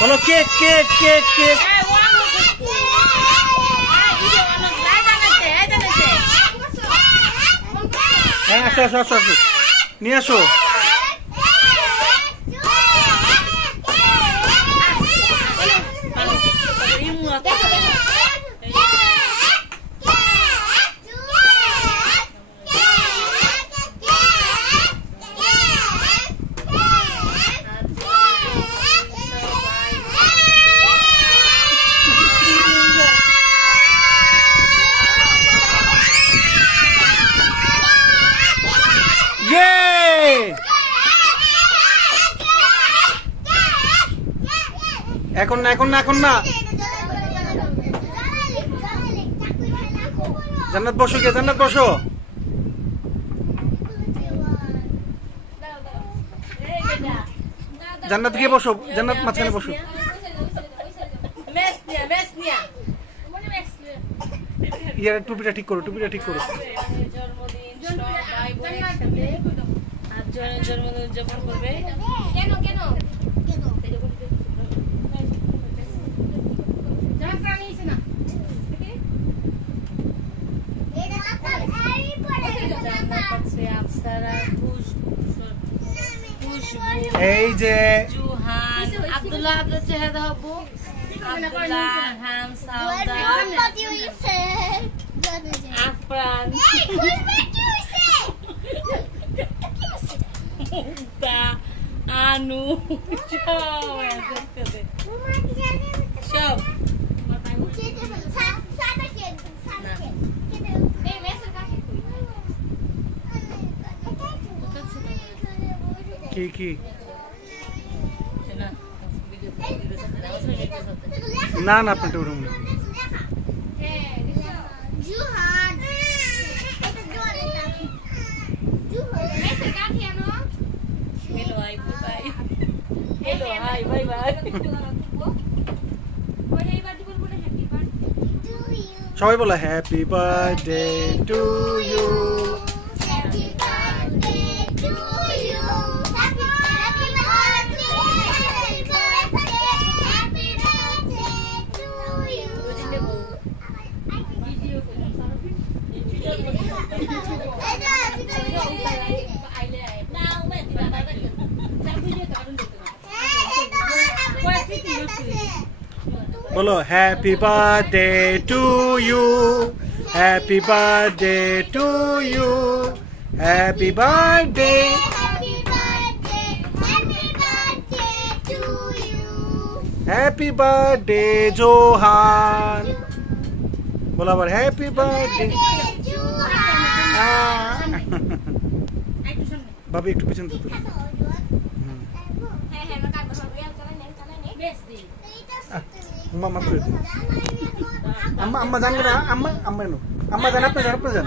বলো cake cake cake cake. হ্যাঁ আসো আসো আসো আসো নিয়ে আসো। এখন না এখন না এখন না। জান্নাত বসো কে জান্নাত বসো। জান্নাত গিয়ে বসো জান্নাত মাঝখানে বসো। ইয়ার টুপিটা ঠিক করো টুপিটা ঠিক করো। জন্মদিন উদযাপন করবে কেন কেন এই যে জুহান আব্দুল্লাহ আপনার চেহারা হবো আব্দুল্লাহ হামসাউদা আফরান আনু সব কি কি না না আপনার রুম সবাই বলো হ্যাপি বার্থডে টু ইউ। বলো happy birthday to you happy birthday to you happy birthday. Happy birthday Johan. বলো আবার হ্যাপি বার্থডে। ভাবি একটু পিছন তো আম্মা আম্মা জানবে না আম্মা আম্মা আম্মা জান আপনার জান আপনার জান।